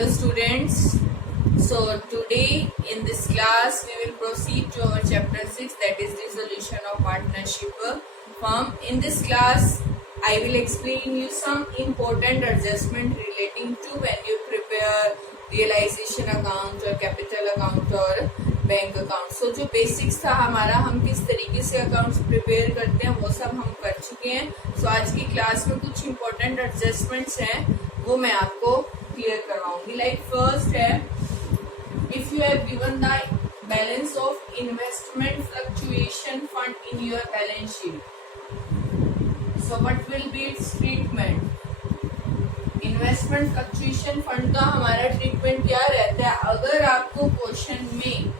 Hello students, so today in this class we will proceed to our chapter 6, that is resolution of partnership firm. In this class I will explain you some important adjustment relating to when you prepare realization account or capital account or bank account. So जो basics था हमारा, हम किस तरीके से accounts prepare करते हैं वो सब हम कर चुके हैं. सो आज की क्लास में कुछ इम्पोर्टेंट एडजस्टमेंट्स हैं वो मैं आपको क्लियर करवाऊंगी. लाइक फर्स्ट है, if you have given the balance of investment fluctuation fund in your balance sheet, so what will be it's treatment. Investment fluctuation fund का हमारा ट्रीटमेंट क्या रहता है. अगर आपको क्वेश्चन में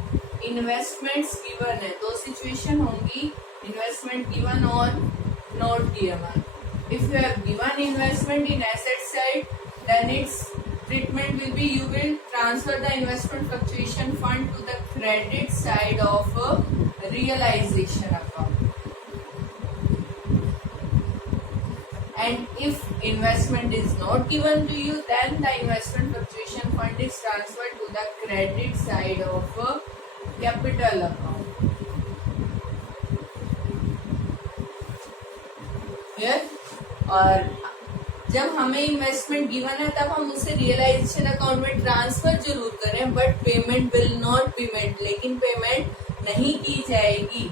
इन्वेस्टमेंट्स गिवन है, दो सिचुएशन होंगी, इन्वेस्टमेंट गिवन और not given. If you have given investment in asset side, then its treatment will be you will transfer the investment fluctuation fund to the credit side of a realization account. And if investment is not given to you, then the investment fluctuation fund is transferred to the credit side of a capital account. Here, और जब हमें investment given है तब हम उसे realisation account में transfer जरूर करें, but payment will not be made. लेकिन पेमेंट नहीं की जाएगी.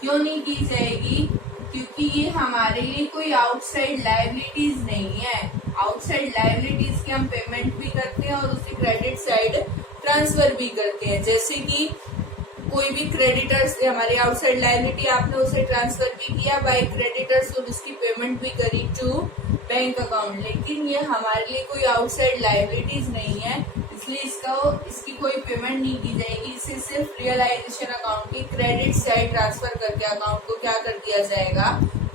क्यों नहीं की जाएगी? क्योंकि ये हमारे लिए कोई आउटसाइड लायबिलिटीज नहीं है. आउटसाइड लायबिलिटीज की हम पेमेंट भी करते हैं और उसे क्रेडिट साइड ट्रांसफर भी करते हैं. जैसे कि कोई भी क्रेडिटर्स हमारी आउटसाइड लायबिलिटी, आपने उसे ट्रांसफर भी किया बाय क्रेडिटर्स और उसकी पेमेंट भी करी टू बैंक अकाउंट. लेकिन ये हमारे लिए कोई आउटसाइड लायबिलिटीज नहीं है, इसलिए इसकी कोई पेमेंट नहीं की जाएगी. इसे सिर्फ रियलाइजेशन अकाउंट की क्रेडिट साइड ट्रांसफर करके अकाउंट को क्या कर दिया जाएगा,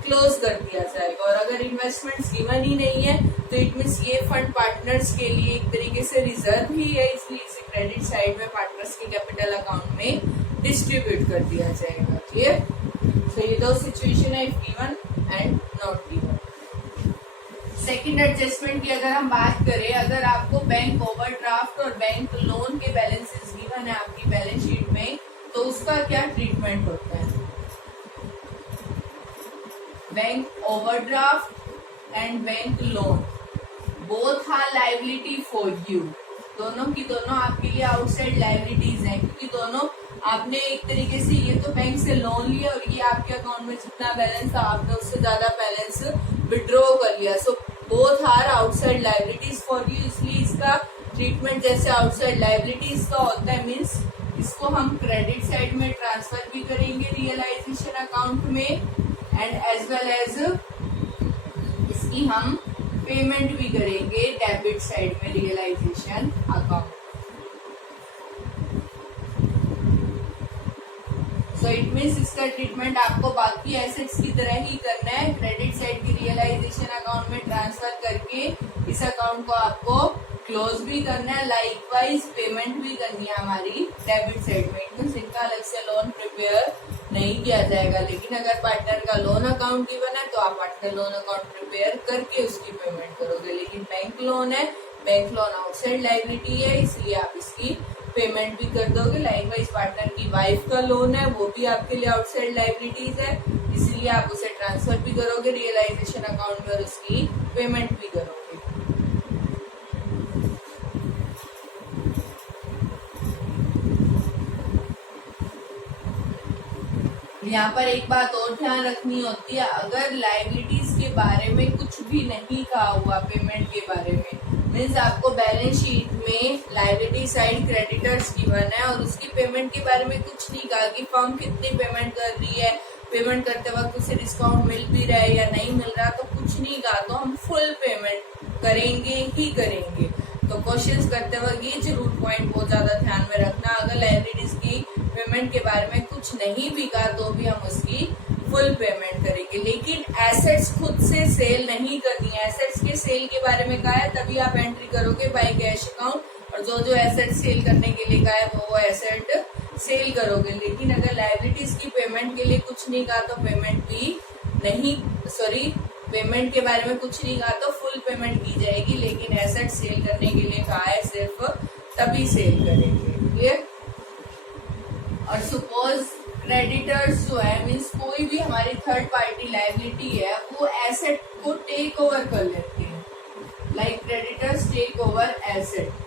क्लोज कर दिया जाएगा. और अगर इन्वेस्टमेंट्स गिवन ही नहीं है तो इट मीन्स ये फंड पार्टनर्स के लिए एक तरीके से रिजर्व ही है, इसलिए इसे क्रेडिट साइड में पार्टनर्स के कैपिटल अकाउंट में डिस्ट्रीब्यूट कर दिया जाएगा. क्लियर? सो ये दो सिचुएशन है, given and not given. Second adjustment की अगर हम बात करें, अगर आपको बैंक ओवरड्राफ्ट और बैंक लोन के बैलेंसेस गिवन है आपकी बैलेंस शीट में, तो उसका क्या ट्रीटमेंट होता है. Bank overdraft and bank loan both are liability for you. दोनों की दोनों आपके लिए आउटसाइड लायबिलिटीज हैं, क्योंकि दोनों आपने एक तरीके से ये तो बैंक से लोन लिया और ये आपके अकाउंट में जितना बैलेंस था आपने उससे ज्यादा बैलेंस विड्रॉ कर लिया. So both are outside liabilities for you. इसलिए इसका ट्रीटमेंट जैसे आउटसाइड लायबिलिटीज का होता है, मीन्स इसको हम क्रेडिट साइड में ट्रांसफर भी करेंगे रियलाइजेशन अकाउंट में, एंड एज वेल एज इसकी हम पेमेंट भी करेंगे डेबिट साइड में realisation account. So it means इसका ट्रीटमेंट आपको बाकी एसेट्स की तरह ही करना है. क्रेडिट साइड की रियलाइजेशन अकाउंट में ट्रांसफर करके इस अकाउंट को आपको क्लोज भी करना है. लाइकवाइज पेमेंट भी करनी है हमारी डेबिट साइड में. इट मीन्स इनका अलग से लोन प्रिपेयर नहीं किया जाएगा. लेकिन अगर पार्टनर का लोन अकाउंट गिवन है तो आप पार्टनर लोन अकाउंट प्रिपेयर करके उसकी पेमेंट करोगे. लेकिन बैंक लोन है, बैंक लोन आउटसाइड लायबिलिटी है, इसलिए आप इसकी पेमेंट भी कर दोगे. लाइकवाइज पार्टनर की वाइफ का लोन है, वो भी आपके लिए आउटसाइड लायबिलिटीज है, इसलिए आप उसे ट्रांसफर भी करोगे रियलाइजेशन अकाउंट में और उसकी पेमेंट भी करोगे. यहाँ पर एक बात और ध्यान रखनी होती है, अगर लायबिलिटीज के बारे में कुछ भी नहीं कहा हुआ पेमेंट के बारे में, मीन्स आपको बैलेंस शीट में लायबिलिटी साइड क्रेडिटर्स गिवन है और उसकी पेमेंट के बारे में कुछ नहीं कहा कि फर्म कितनी पेमेंट कर रही है, पेमेंट करते वक्त उसे डिस्काउंट मिल भी रहा है या नहीं मिल रहा, तो कुछ नहीं कहा तो हम फुल पेमेंट करेंगे ही करेंगे. तो क्वेश्चंस करते वक्त ये जरूर पॉइंट बहुत ज्यादा ध्यान में रखना, अगर लायबिलिटीज की पेमेंट के बारे में कुछ नहीं भी कहा तो भी हम उसकी फुल पेमेंट करेंगे. लेकिन एसेट्स खुद से सेल नहीं करनी है. एसेट्स के सेल के बारे में कहा है तभी आप एंट्री करोगे बाय कैश अकाउंट, और जो एसेट सेल करने के लिए कहा है वो एसेट सेल करोगे. लेकिन अगर लायबिलिटीज की पेमेंट के लिए कुछ नहीं कहा तो पेमेंट भी नहीं, पेमेंट के बारे में कुछ नहीं कहा, तो फुल पेमेंट की जाएगी, लेकिन एसेट सेल करने के लिए कहा है सिर्फ तभी सेल करेंगे। क्लियर। और सपोज क्रेडिटर्स जो है मीन्स कोई भी हमारी थर्ड पार्टी लायबिलिटी है वो एसेट को टेक ओवर कर लेते हैं, like creditors take over asset.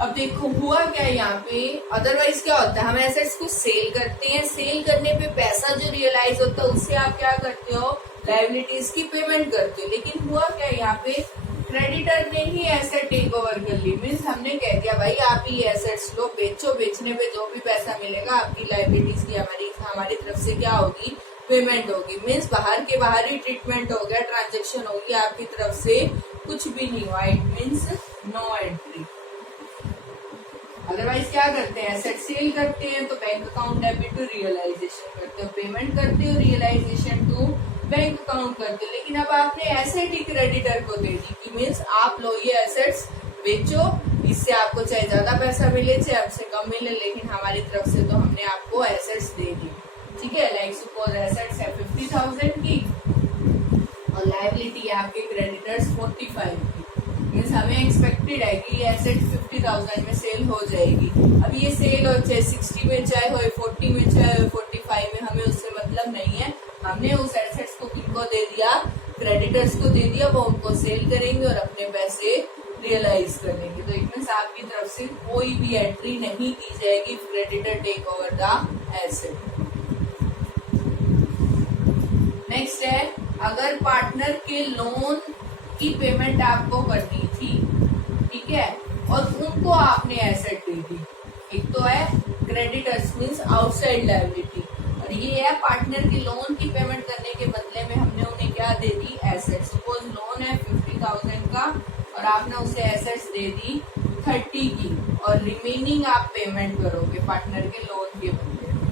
अब देखो हुआ क्या यहाँ पे, अदरवाइज क्या होता है हम एसेट्स को सेल करते हैं, सेल करने पे पैसा जो रियलाइज होता है उससे आप क्या करते हो, लायबिलिटीज की पेमेंट करते हो। लेकिन हुआ क्या यहाँ पे, क्रेडिटर ने ही एसेट टेक ओवर कर ली, मीन्स हमने कह दिया भाई आप ही एसेट्स लो, बेचो, बेचने पे जो भी पैसा मिलेगा आपकी लायबिलिटीज की हमारी तरफ से क्या होगी, पेमेंट होगी। मीन्स बाहर के बाहर ही ट्रीटमेंट हो गया, ट्रांजेक्शन होगी, आपकी तरफ से कुछ भी नहीं हुआ, it means no entry. Otherwise क्या करते हैं, एसेट सेल करते हैं तो bank account debit to realisation करते हो, पेमेंट करते हो, रियलाइजेशन टू बैंक अकाउंट करते हो। लेकिन अब आपने एसेट ही क्रेडिटर को दे दी कि मीन्स आप लो ये एसेट्स बेचो, इससे आपको चाहे ज्यादा पैसा मिले चाहे आपसे कम मिले, लेकिन हमारी तरफ से तो हमने आपको एसेट्स दे दी। ठीक है, लाइक सपोज एसेट्स है 50,000 की और लायबिलिटी है आपके क्रेडिटर्स 45 की, मीन्स हमें एक्सपेक्टेड है कि ये एसेट 50,000 में सेल हो जाएगी। अब ये सेल हो चाहे 60 में चाहे हो 40 में चाहे हो 45 में, हमें उससे मतलब नहीं है। हमने उस एसेट्स को किनको दे दिया, क्रेडिटर्स को दे दिया, वो उनको सेल करेंगे और अपने पैसे रियलाइज करेंगे। तो इट मीन्स आपकी तरफ से कोई भी एंट्री नहीं की जाएगी, creditor take over the asset. Next है, अगर पार्टनर के लोन की पेमेंट आपको करनी थी, ठीक है, और उनको आपने एसेट दे दी, एक तो है क्रेडिटर्स मीन्स आउटसाइड लायबिलिटी, और ये है पार्टनर की लोन की पेमेंट करने के बदले में हमने उन्हें क्या दे दी, एसेट। सपोज लोन है 50,000 का और आपने उसे एसेट्स दे दी 30 की और रिमेनिंग आप पेमेंट करोगे पार्टनर के लोन के बदले में,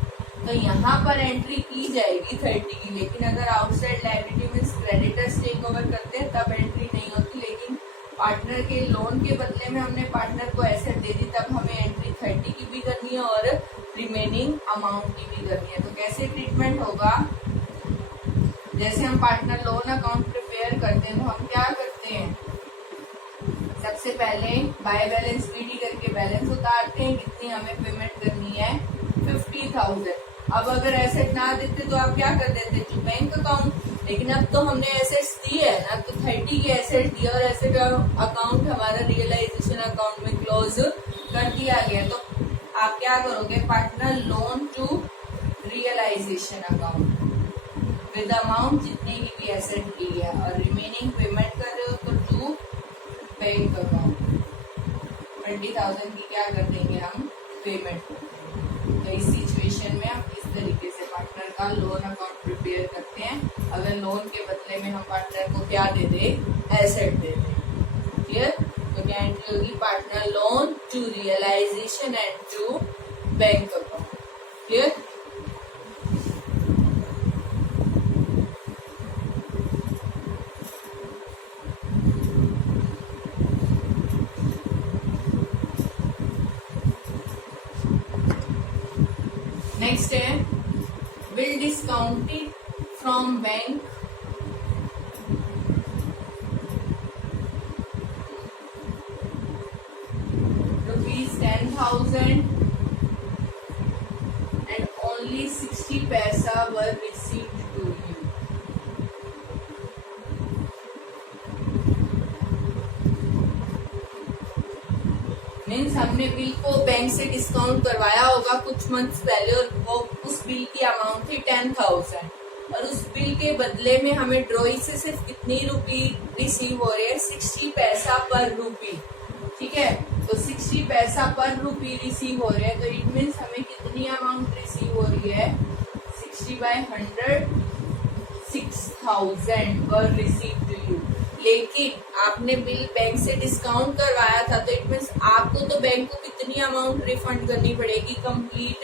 तो यहाँ पर एंट्री की जाएगी 30 की। लेकिन अगर outside liability means creditors take over करते हैं तब एंट्री नहीं होती, लेकिन पार्टनर के लोन के बदले में हमने पार्टनर को एसेट दे दी तब हमें एंट्री 30 की भी करनी है और रिमेनिंग अमाउंट की भी करनी है। तो कैसे ट्रीटमेंट होगा, जैसे हम पार्टनर लोन अकाउंट प्रिपेयर करते हैं तो हम क्या करते हैं, सबसे पहले बाय बैलेंस बीडी करके बैलेंस उतारते हैं, कितनी हमें पेमेंट करनी है 50,000। अब अगर एसेट ना देते तो आप क्या कर देते, जो बैंक अकाउंट, लेकिन अब तो हमने एसेट्स दिए है ना, तो 30 के एसेट दिया और एसेट अकाउंट हमारा रियलाइजेशन अकाउंट में क्लोज कर दिया गया। तो आप क्या करोगे, partner loan to realisation account with amount जितने की भी एसेट दी है और रिमेनिंग पेमेंट कर रहे हो तो टू बैंक अकाउंट 20,000 की क्या कर देंगे हम, पेमेंट। तो इस सिचुएशन में हम इस तरीके से पार्टनर का लोन अकाउंट प्रिपेयर करते हैं, अगर लोन के बदले में हम पार्टनर को क्या दे दे, एसेट दे दे। क्लियर। तो क्या एंट्री होगी, partner loan to realisation and to bank account. Clear. Next है, bill discounted from bank ₹10,000 and only 60 paisa were received to you। Means हमने बिल को बैंक से डिस्काउंट करवाया होगा कुछ मंथ्स पहले और वो उस बिल की अमाउंट थी 10,000 और उस बिल के बदले में हमें ड्रॉई से सिर्फ कितनी रुपी रिसीव हो रही है, 60 पैसा पर रुपी। ठीक है, तो 60 पैसा पर रुपी रिसीव हो रहे हैं, तो इट मीन्स हमें कितनी अमाउंट रिसीव हो रही है, 60/100 6,000 वर रिसीव टू यू। लेकिन आपने बिल बैंक से डिस्काउंट करवाया था तो इट मीन्स आपको तो बैंक को कितनी अमाउंट रिफंड करनी पड़ेगी, कंप्लीट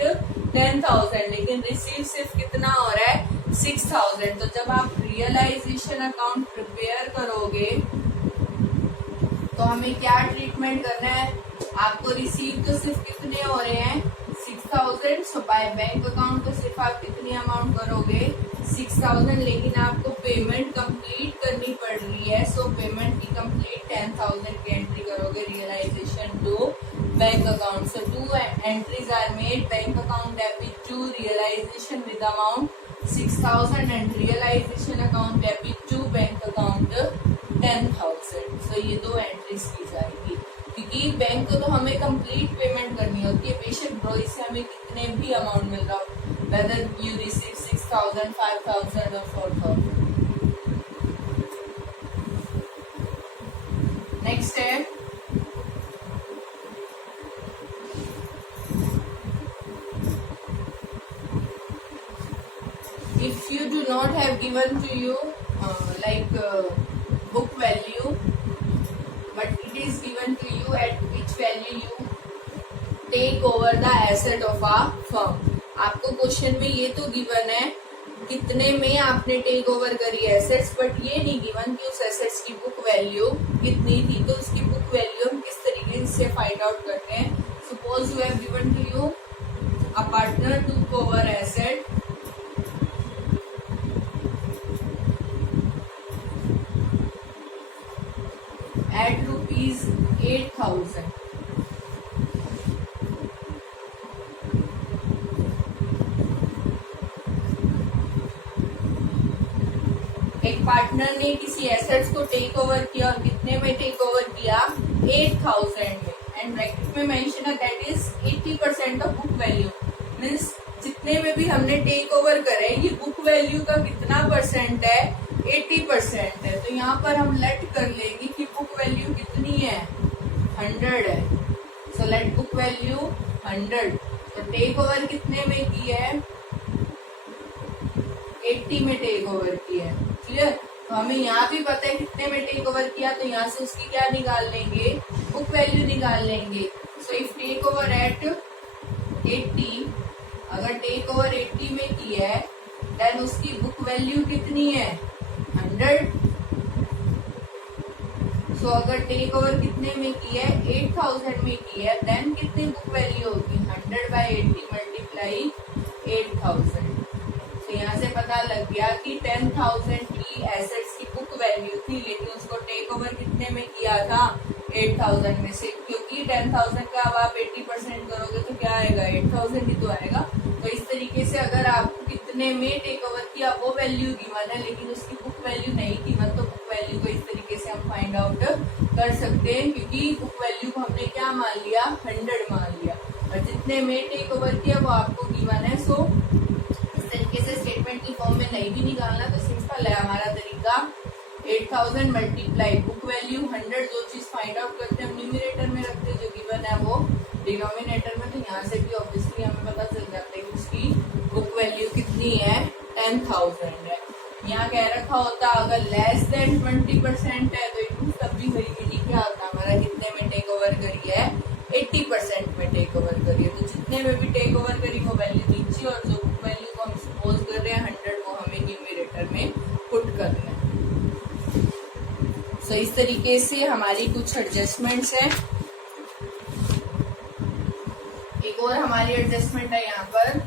10,000, लेकिन रिसीव सिर्फ कितना हो रहा है 6,000। तो जब आप रियलाइजेशन अकाउंट प्रिपेयर करोगे तो हमें क्या ट्रीटमेंट करना है, आपको रिसीव तो सिर्फ कितने हो रहे हैं 6,000, सो बाय बैंक अकाउंट तो सिर्फ आप कितनी अमाउंट करोगे 6,000, लेकिन आपको पेमेंट कंप्लीट करनी पड़ रही है, सो पेमेंट की कंप्लीट 10,000 की एंट्री करोगे realisation to bank account. So 2 entries are made, bank account debit to realisation with amount 6,000 and realisation account debit to bank account 10,000। So ये 2 एंट्रीज की जाएगी, क्योंकि बैंक को तो हमें कंप्लीट पेमेंट करनी होती है, बेशक ब्रो से हमें कितने भी अमाउंट मिल रहा हो, whether you receive 6,000, 5,000 or 4,000. Next है if you do not have given to you book value, but it is given to you at which value you take over the asset of a firm. आपको question में ये तो given है कितने में आपने take over करी assets, but ये नहीं गिवन कि उस एसेट्स की बुक वैल्यू कितनी थी। तो उसकी बुक वैल्यू हम किस तरीके से फाइंड आउट करते हैं। Suppose you have given to you a partner took over asset at rupees 8,000. एक पार्टनर ने किसी एसेट्स को टेक ओवर किया और कितने में टेक ओवर किया 8,000 में, एंड ब्रैकेट में मेंशन है that is 80% of book value. Means जितने में भी हमने टेक ओवर करे ये बुक वैल्यू का कितना परसेंट है, 80% है। तो यहाँ पर हम लेट कर लेंगे कि बुक वैल्यू कितनी है, 100 है। So let book value 100। तो टेक ओवर कितने में की है, 80 में टेक ओवर की है। क्लियर। तो हमें यहाँ भी पता है कितने में टेक ओवर किया, तो यहाँ से उसकी क्या निकाल लेंगे, बुक वैल्यू निकाल लेंगे। So if take over at 80, अगर टेक ओवर 80 में की है देन उसकी बुक वैल्यू कितनी है, 100। सो अगर टेक ओवर कितने में की है, 8,000 में की है, देन कितनी बुक वैल्यू होगी, 100/80 मल्टीप्लाई 8,000। तो यहाँ से पता लग गया कि 10,000 की एसेट्स की बुक वैल्यू थी, लेकिन उसको टेक ओवर कितने में किया था, 8,000 में से। क्योंकि 10,000 का अब आप 80% करोगे तो क्या आएगा, 8,000 ही तो आएगा। तो इस तरीके से अगर आपको कितने में टेक ओवर किया वो वैल्यू गिवन है, लेकिन उसकी बुक वैल्यू नहीं गिवन, तो बुक वैल्यू को इस तरीके से हम फाइंड आउट कर सकते हैं, क्योंकि बुक वैल्यू को हमने क्या मान लिया, 100 मान लिया, और जितने में टेक ओवर किया वो आपको गिवन है। सो इस तरीके से स्टेटमेंट की फॉर्म में नहीं भी निकालना तो सिंपल है हमारा तरीका, 8,000 मल्टीप्लाई बुक वैल्यू 100। जो चीज फाइंड आउट करते हैं हम न्यूमरेटर में रखते हैं, जो गिवन है वो डिनोमिनेटर में। तो यहाँ से भी ऑब्वियसली हमें पता चल जाता है कि उसकी बुक वैल्यू कितनी है, 10,000 है। यहाँ कह रखा होता अगर लेस देन 20% है तो इट तब भी वही मीनिंग क्या होता हमारा, कितने में टेक ओवर करी है, 80% में टेक ओवर करी है। तो जितने में भी टेक ओवर करी वो वैल्यू नीचे, और जो बुक वैल्यू को हम सपोज कर रहे हैं 100 वो हमें न्यूमरेटर में पुट करना है। सो इस तरीके से हमारी कुछ एडजस्टमेंट्स हैं। एक और हमारी एडजस्टमेंट है यहाँ पर,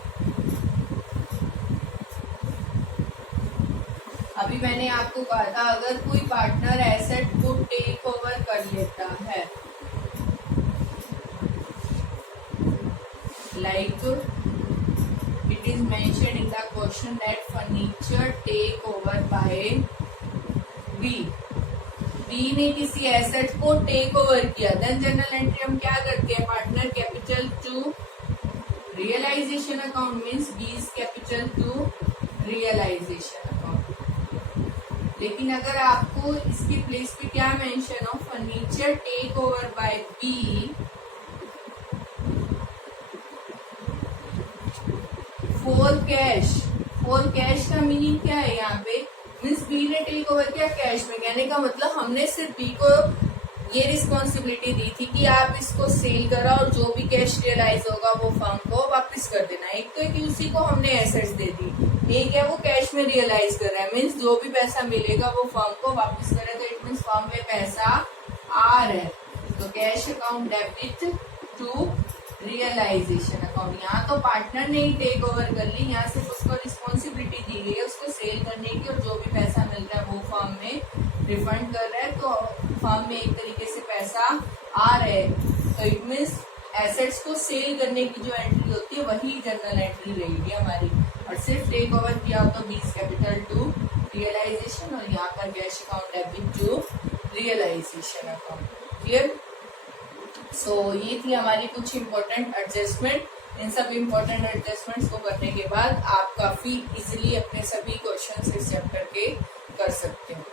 अभी मैंने आपको कहा था अगर कोई पार्टनर एसेट को टेक ओवर कर लेता है, like it is mentioned in the question that furniture take over by B, B ने किसी एसेट को टेक ओवर किया, देन जनरल एंट्री हम क्या करते हैं, partner capital to realisation account, means B's capital to realisation account. लेकिन अगर आपको इसके प्लेस पे क्या मेंशन हो, furniture take over by B for cash, for cash का मीनिंग क्या है यहाँ पे, मीन्स बी ने टेक ओवर किया कैश में। कहने का मतलब हमने सिर्फ बी को ये रिस्पॉन्सिबिलिटी दी थी कि आप इसको सेल करा और जो भी कैश रियलाइज होगा वो फर्म को वापस कर देना। एक तो है कि उसी को हमने एसेट्स दे दी, एक है वो कैश में रियलाइज कर रहा है, मीन्स जो भी पैसा मिलेगा वो फर्म को वापस करे, तो इट मीन्स फर्म में पैसा आ रहा है। तो cash account debit to realisation account. यहाँ तो पार्टनर ने ही टेक ओवर कर ली, यहाँ सिर्फ उसको रिस्पॉन्सिबिलिटी दी गई है उसको सेल करने की, और जो भी पैसा मिल रहा है वो फर्म में रिफंड कर रहा है, तो फर्म में एक तरीके से पैसा आ रहा है। तो इट मीन्स एसेट्स को सेल करने की जो एंट्री होती है वही जनरल एंट्री रहेगी हमारी, और सिर्फ टेक ओवर किया हो तो बीस कैपिटल टू रियलाइजेशन, और यहाँ पर cash account debit to realisation account. Clear? So ये थी हमारी कुछ इम्पोर्टेंट एडजस्टमेंट। इन सब इम्पोर्टेंट एडजस्टमेंट्स को करने के बाद आप काफी इजीली अपने सभी क्वेश्चंस इस चैप्टर के कर सकते हो।